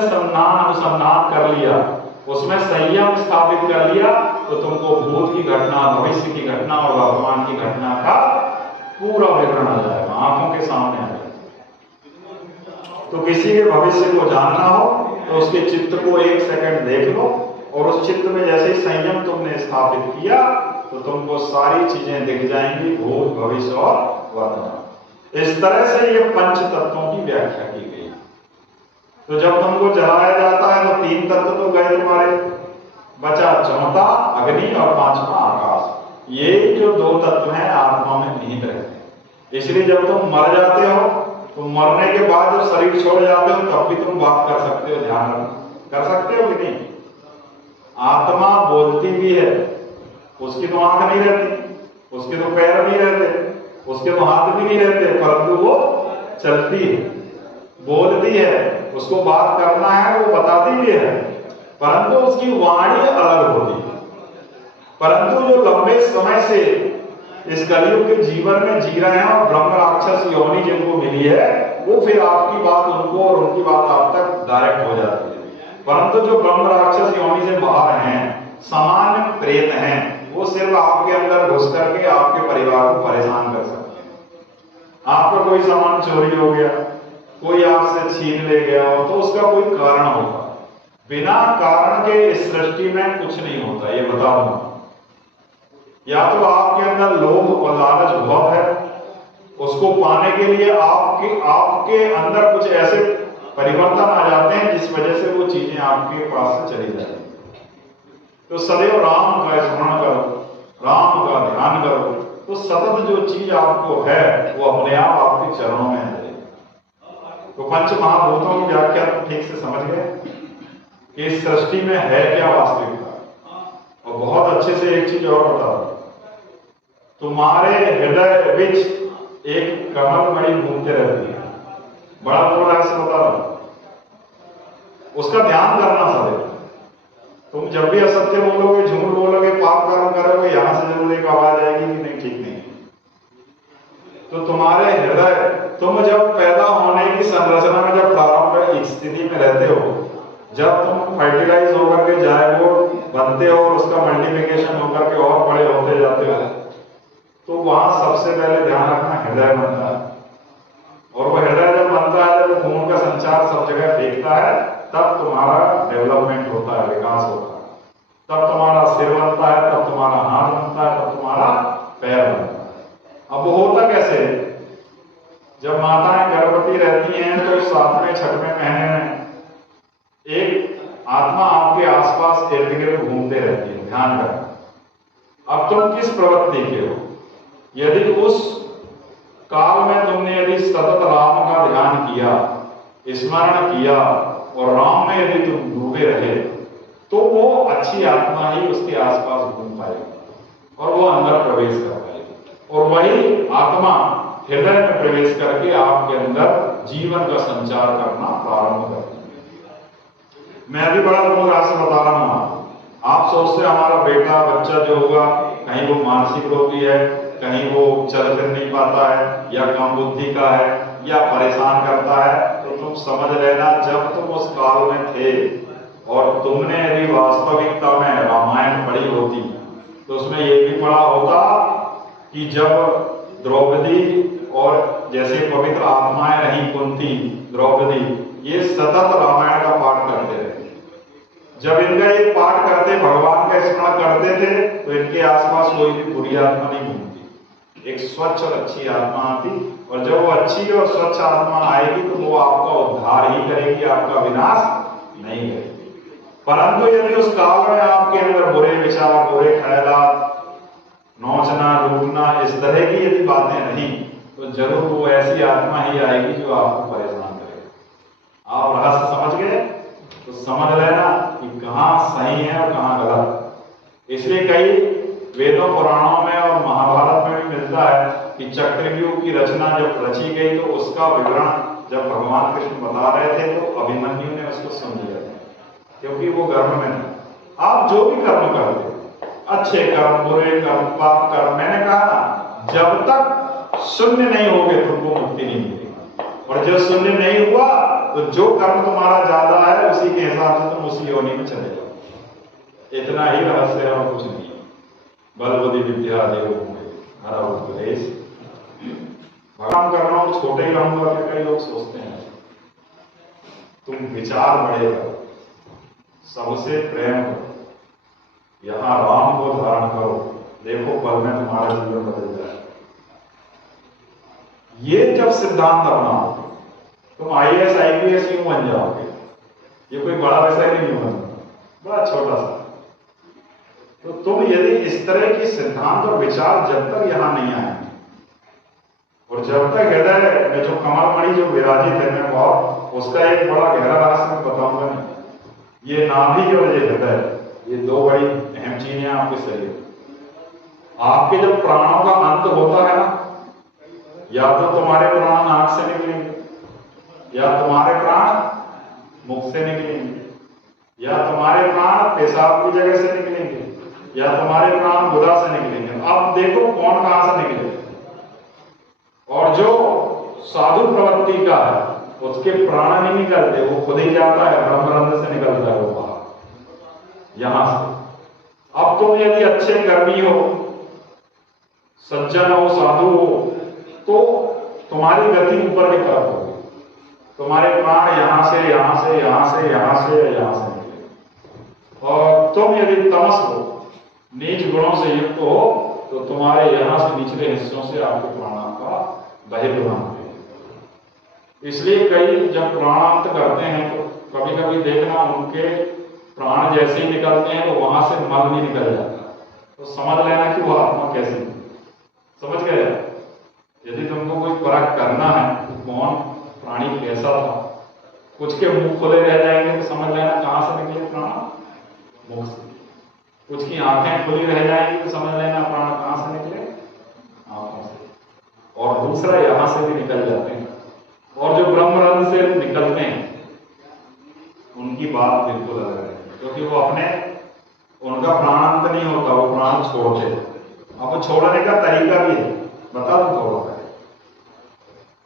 तुमने अनुसंधान कर लिया, उसमें संयम स्थापित कर लिया, तो तुमको भूत की घटना, भविष्य की घटना और वर्तमान की घटना का पूरा विवरण आ जाएगा, आंखों के सामने आ जाएगा। तो किसी के भविष्य को जानना हो तो उसके चित्त को 1 सेकंड देख लो, और उस चित्त में जैसे ही संयम तुमने स्थापित किया तो तुमको सारी चीजें दिख जाएंगी, भूत, भविष्य और वर्तमान। इस तरह से ये पंच तत्वों की व्याख्या की गई। तो जब तुमको जलाया जाता है तो 3 तत्व तो गए तुम्हारे, बचा चौथा अग्नि और 5वां आकाश। ये जो 2 तत्व हैं आत्मा में निहित रहते हैं। इसलिए जब तुम मर जाते हो तो मरने के बाद जब शरीर छोड़ जाते हो तब भी तुम बात कर सकते हो, ध्यान कर सकते हो कि नहीं? आत्मा बोलती भी है, उसकी तो आंख नहीं रहती, उसके तो पैर नहीं रहते, उसके तो हाथ भी नहीं रहते, परंतु वो चलती है, बोलती है, उसको बात करना है वो बताती भी है, परंतु उसकी वाणी अलग होती है। परंतु जो लंबे समय से इस कलयुग के जीवन में जी रहे हैं और ब्रह्म राक्षस योनि जिनको मिली है, वो फिर आपकी बात उनको और उनकी बात आप तक डायरेक्ट हो जाती है। परंतु जो ब्रह्म राक्षस योनि से बाहर हैं, सामान्य प्रेत हैं, वो सिर्फ आपके अंदर घुस करके आपके परिवार को परेशान कर सकते हैं। आपका कोई सामान चोरी हो गया, कोई आपसे छीन ले गया हो, तो उसका कोई कारण होगा। बिना कारण के इस सृष्टि में कुछ नहीं होता, ये बताऊंगा। या तो आपके अंदर लोभ और लालच बहुत है, उसको पाने के लिए आपके अंदर कुछ ऐसे परिवर्तन आ जाते हैं जिस वजह से वो चीजें आपके पास से चली जाती हैं। तो सदैव राम का स्मरण करो, राम का ध्यान करो, तो सतत जो चीज आपको है वो अपने आप आपके चरणों में आ जाएगी। तो पंच महाभूतों की व्याख्या तो ठीक से समझ गए कि इस सृष्टि में है क्या वास्तविकता। और बहुत अच्छे से एक चीज और बता दो, तुम्हारे हृदय बीच एक कमल मणि घूमते रहती है, बड़ा बड़ा रहस्य बता रहा हूं, उसका ध्यान करना सदैव। तुम जब भी असत्य बोलोगे, झूठ बोलोगे, पाप कर्म करोगे, यहां से जरूर एक आवाज आएगी कि नहीं, ठीक नहीं। तो तुम्हारे हृदय, तुम जब पैदा होने की संरचना में जब प्रारंभिक स्थिति में रहते हो, जब तुम फर्टिलाइज होकर के जायगोट बनते हो और उसका मल्टीप्लिकेशन होकर के और बड़े होते जाते हो, तो वहां सबसे पहले ध्यान रखना हृदय बनता है। और वो हृदय जब बनता है, जब खून का संचार सब जगह फेंकता है, तब तुम्हारा डेवलपमेंट होता है, विकास होता है, तब तुम्हारा सिर बनता है, तब तुम्हारा हाथ बनता है, तब तुम्हारा पैर बनता है। अब वो होता कैसे? जब माताएं गर्भवती रहती हैं तो 7वें 6वें महीने में एक आत्मा आपके आसपास इर्द गिर्द घूमते रहती है, ध्यान रखना। अब तुम किस प्रवृत्ति के हो? यदि उस काल में तुमने यदि सतत राम का ध्यान किया, स्मरण किया और राम में यदि तुम डूबे रहे, तो वो अच्छी आत्मा ही उसके आसपास घूम पाएगी और वो अंदर प्रवेश कर पाएगी, और वही आत्मा हृदय में प्रवेश करके आपके अंदर जीवन का संचार करना प्रारंभ करती है। मैं अभी बड़ा बहुत रास्ता बता रहा हूं। आप सोचते हमारा बेटा बच्चा जो होगा, कहीं वो मानसिक रोगी है, कहीं वो चल फिर नहीं पाता है, या कम बुद्धि का है, या परेशान करता है, तो तुम समझ लेना, जब तुम उस काल में थे और तुमने यदि वास्तविकता में रामायण पढ़ी होती तो उसमें ये भी पढ़ा होता कि जब द्रौपदी और जैसे पवित्र आत्माएं रही, कुंती, द्रौपदी, ये सतत रामायण का पाठ करते रहे। जब इनका एक पाठ करते, भगवान का स्मरण करते थे, तो इनके आसपास कोई भी बुरी आत्मा नहीं घूमती, एक स्वच्छ और अच्छी आत्मा आती, और जब वो अच्छी और स्वच्छ आत्मा आएगी तो वो आपका उद्धार ही करेगी, आपका विनाश नहीं करेगी। परंतु यदि उस काल में आपके अंदर बुरे विचार, बुरे ख्यालात, नोचना, लूटना, इस तरह की यदि बातें नहीं, तो जरूर वो ऐसी आत्मा ही आएगी जो आपको परेशान करेगी। आप रहस्य समझ गए तो समझ लेना कि कहां सही है और कहां गलत। इसलिए कई वेदों, पुराणों में और महाभारत में भी मिलता है कि चक्रव्यूह की रचना जब रची गई तो उसका विवरण जब भगवान कृष्ण बता रहे थे तो अभिमन्यु ने उसको सुन लिया था, क्योंकि वो गर्भ में था। आप जो भी कर्म करते, अच्छे कर्म, बुरे कर्म, पाप कर्म, मैंने कहा ना, जब तक शून्य नहीं होगे तुमको मुक्ति नहीं मिलेगी, और जब शून्य नहीं हुआ तो जो कर्म तुम्हारा ज्यादा है उसी के हिसाब से तुम उसी योनि में चले जाओ। इतना ही रहस्य है और कुछ नहीं। बल बुद्धि विद्या देव हरा उपदेश। भगवान कर रहा हूं छोटे ही रहूंगा क्या कई लोग सोचते हैं। तुम विचार बड़े करो, सबसे प्रेम करो, यहां राम को धारण करो, देखो पल में तुम्हारा जीवन बदल जाए। ये जब सिद्धांत अपनाओ तुम IAS IPS यूं बन जाओगे। ये कोई बड़ा विषय नहीं बनता, बड़ा छोटा सा। तो तुम यदि इस तरह की सिद्धांत और विचार जब तक यहां नहीं आए और जब तक हृदय में जो कमलमणि जो विराजित है, मैं बहुत उसका एक बड़ा गहरा रहस्य मैं बताऊंगा नहीं। ये नाभि और ये हृदय, ये दो बड़ी अहम चीजें आपके शरीर। आपके जब प्राणों का अंत होता है ना, या तो तुम्हारे प्राण नाक से निकलेंगे, या तुम्हारे प्राण मुख से निकलेंगे, या तुम्हारे प्राण पेशाब की जगह से निकलेंगे, या तुम्हारे प्राण गुदा से निकलेंगे। अब देखो कौन कहां से निकले। और जो साधु प्रवृत्ति का है उसके प्राण नहीं निकलते, वो खुद ही जाता है, ब्रह्मरंध्र से निकलता है वो बाहर यहां से। अब तुम यदि अच्छे कर्मी हो, सज्जन हो, साधु हो, तो तुम्हारी गति ऊपर की तरफ होगी। तुम्हारे प्राण यहां से यहां से यहां से यहां से यहां से निकले। और तुम यदि तमस हो, नीच गुणों से युक्त हो, तो तुम्हारे यहां से निचले हिस्सों से आपके प्राणों का बहिर्गमन होगा। इसलिए कई जब प्राणांत करते हैं तो कभी कभी देखना उनके प्राण जैसे ही निकलते हैं तो वहां से मल भी निकल जाता, तो समझ लेना कि वो आत्मा कैसी। समझ गए? यदि तुमको कोई परख करना है कौन प्राणी कैसा था, कुछ के मुंह खुले रह जाएंगे तो समझ लेना कहां से निकले प्राण, मुख से। कुछ की आंखें खुली रह जाएंगी तो समझ लेना प्राण कहां से निकले, आंखों से। और दूसरा यहां से भी निकल जाते हैं। और जो ब्रह्मरंध्र से निकलते हैं उनकी बात बिल्कुल अलग है, क्योंकि वो अपने उनका प्राणांत नहीं होता, वो प्राण छोड़ते। अब वो छोड़ने का तरीका भी है, बता दो थोड़ा।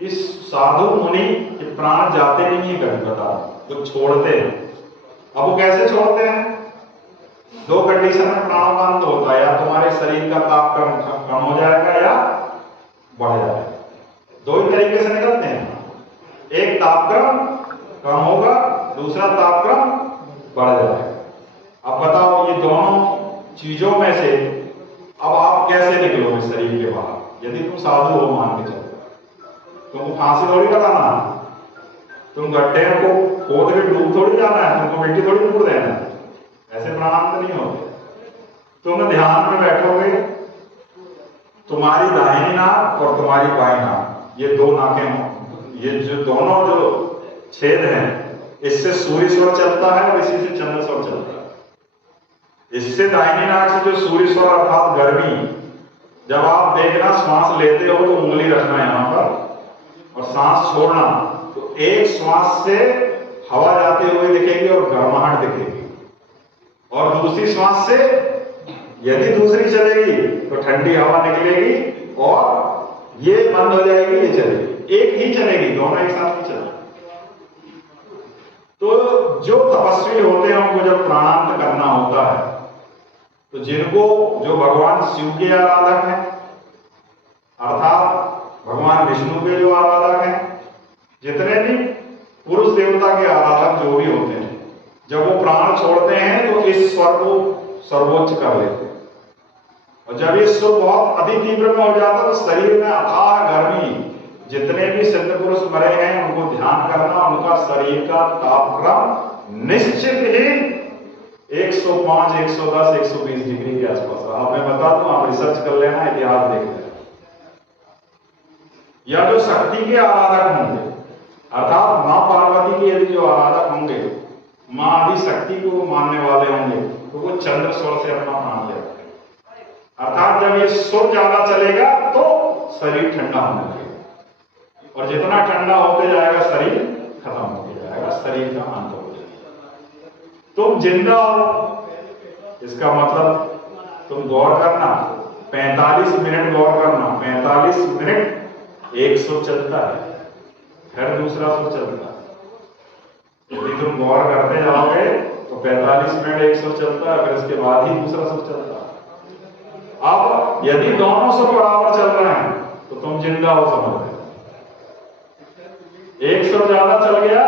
इस साधु मुनि के प्राण जाते नहीं है कभी, बता जो छोड़ते हैं। अब वो कैसे छोड़ते हैं? दो कंडीशन में प्राणों का अंत होता है, या तुम्हारे शरीर का तापक्रम कम हो जाएगा या बढ़ जाएगा। दो ही तरीके से निकलते हैं। एक तापक्रम कम होगा, दूसरा तापक्रम बढ़ जाएगा। अब बताओ ये दोनों चीजों में से अब आप कैसे निकलोगे शरीर के बाहर? यदि तुम साधु हो मान के चलो, तुमको फांसी थोड़ी लगाना है, तुम गड्ढे को खोद के डूब थोड़ी जाना है, तुमको मिट्टी थोड़ी कूद देना है। ऐसे प्राणांत नहीं होते। तुम ध्यान में बैठोगे, तुम्हारी दाहिनी नाक और तुम्हारी बाईं नाक, ये दो नाकें हों, ये जो दोनों जो छेद हैं, इससे सूर्य स्वर चलता है और इसी से चंद्र स्वर चलता है। इससे दाहिनी नाक से जो सूर्य स्वर अर्थात गर्मी, जब आप देखना श्वास लेते हो तो उंगली रखना यहां पर और सांस छोड़ना, तो एक श्वास से हवा जाते हुए दिखेगी और गर्माहट दिखेगी, और दूसरी श्वास से यदि दूसरी चलेगी तो ठंडी हवा निकलेगी और ये बंद हो जाएगी, ये चलेगी। एक ही चलेगी, दोनों एक साथ नहीं चलेगी। तो जो तपस्वी होते हैं उनको जब प्राणांत करना होता है, तो जिनको जो भगवान शिव के आराधक हैं, अर्थात भगवान विष्णु के जो आराधक हैं, जितने भी पुरुष देवता के आराधक जो भी होते हैं, जब वो प्राण छोड़ते हैं तो इस स्वर को सर्वोच्च कर लेते हैं। और जब ये स्वर बहुत अति तीव्र में हो जाता है तो शरीर में अथाह गर्मी, जितने भी सिद्ध पुरुष मरे हैं उनको ध्यान करना, उनका शरीर का तापक्रम निश्चित ही 105, 110, 120 डिग्री के आसपास। अब मैं बता दूं, आप रिसर्च कर लेना, इतिहास देख लेना। या जो शक्ति के आराधक होंगे, अर्थात मां पार्वती के यदि जो आराधक होंगे, मां आदि शक्ति को मानने वाले होंगे, तो वो चंद्र स्वर से अपना प्राण ले रखते हैं। अर्थात जब ये स्वर ज्यादा चलेगा तो शरीर ठंडा होने लगेगा, और जितना ठंडा होते जाएगा शरीर खत्म होते जाएगा, शरीर का अंत हो जाएगा। तुम जिंदा हो, इसका मतलब तुम गौर करना, 45 मिनट गौर करना, 45 मिनट एक सुर चलता है, फिर दूसरा सुर चलता है, गौर करते जाओगे तो 45 मिनट एक सुर चलता है, फिर इसके बाद ही दूसरा सुर चलता है। अब यदि दोनों सुर बराबर चल रहे हैं तो तुम जिंदा हो समझ लो। एक सुर ज्यादा चल गया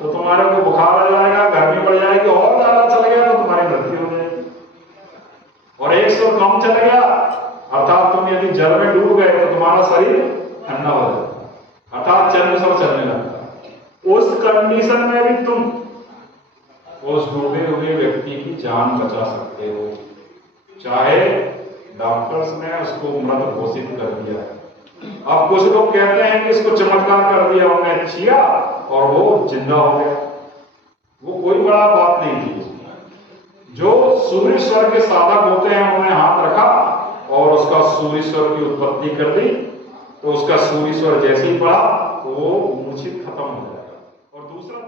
तो तुम्हारे को बुखार आ जाएगा, गर्मी बढ़ जाएगी, और ज्यादा चल गया तो तुम्हारी मृत्यु हो जाएगी। और एक सुर कम चल गया अर्थात तुम यदि जल में डूब गए तो तुम्हारा शरीर ठंडा हो जाता, अर्थात चंद्र सुर चलने लगता। उस कंडीशन में भी तुम उस डूबे हुए व्यक्ति की जान बचा सकते हो, चाहे डॉक्टर्स ने उसको मृत घोषित कर दिया है। अब कुछ लोग कहते हैं कि इसको चमत्कार कर दिया, उन्हें छिया और वो जिंदा हो गया। वो कोई बड़ा बात नहीं थी। जो सूर्य स्वर के साधक होते हैं उन्होंने हाथ रखा और उसका सूर्य स्वर की उत्पत्ति कर दी, तो उसका सूर्य स्वर जैसे ही पड़ा वो मूर्छित खत्म हो जाएगा। और दूसरा